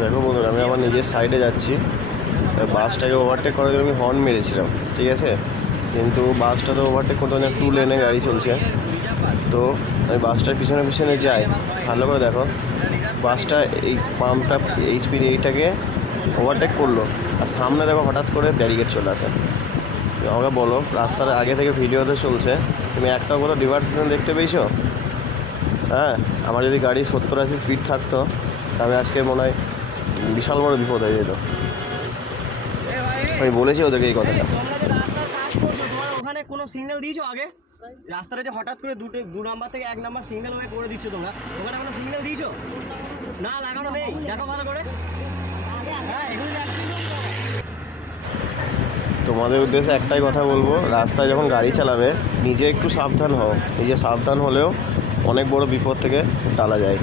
দেখো বন্ধুরা, আমি আমার নিজের সাইডে যাচ্ছি। বাসটাকে ওভারটেক করার জন্য আমি হর্ন মেরেছিলাম, ঠিক আছে? কিন্তু বাসটা তো ওভারটেক করতে না টু লেনে গাড়ি চলছে। তো আমি বাসটার পিছনে পিছনে যাই, ভালো করে দেখো। বাসটা এই পাম্পটা এইচপির এইটাকে ওভারটেক করল, আর সামনে দেখো হঠাৎ করে ব্যারিকেড চলে আসে। তো আমাকে বলো, রাস্তার আগে থেকে ভিডিওতে চলছে, তুমি একটা কোনো ডিভার্সেশন দেখতে পেয়েছ? হ্যাঁ আমার যদি গাড়ি সত্তর আশি স্পিড থাকতো, তাহলে আজকে মনে হয় বিশাল বড় বিপদ হয়ে যেত আমি বলেছি ওদেরকে এই কথাটা। ওখানে কোনো সিগন্যাল দিয়েছ আগে? রাস্তাটা যে হঠাৎ করে দুটো দু নাম্বার থেকে এক নাম্বার সিগন্যাল হয়ে করে দিচ্ছ তোমরা ওখানে কোনো সিগন্যাল দিয়েছ? না লাগানো নেই। দেখো ভালো করে। হ্যাঁ এগুলো তোমাদের উদ্দেশ্যে একটাই কথা বলব রাস্তায় যখন গাড়ি চালাবে নিজে একটু সাবধান হও। নিজে সাবধান হলেও অনেক বড় বিপদ থেকে টালা যায়।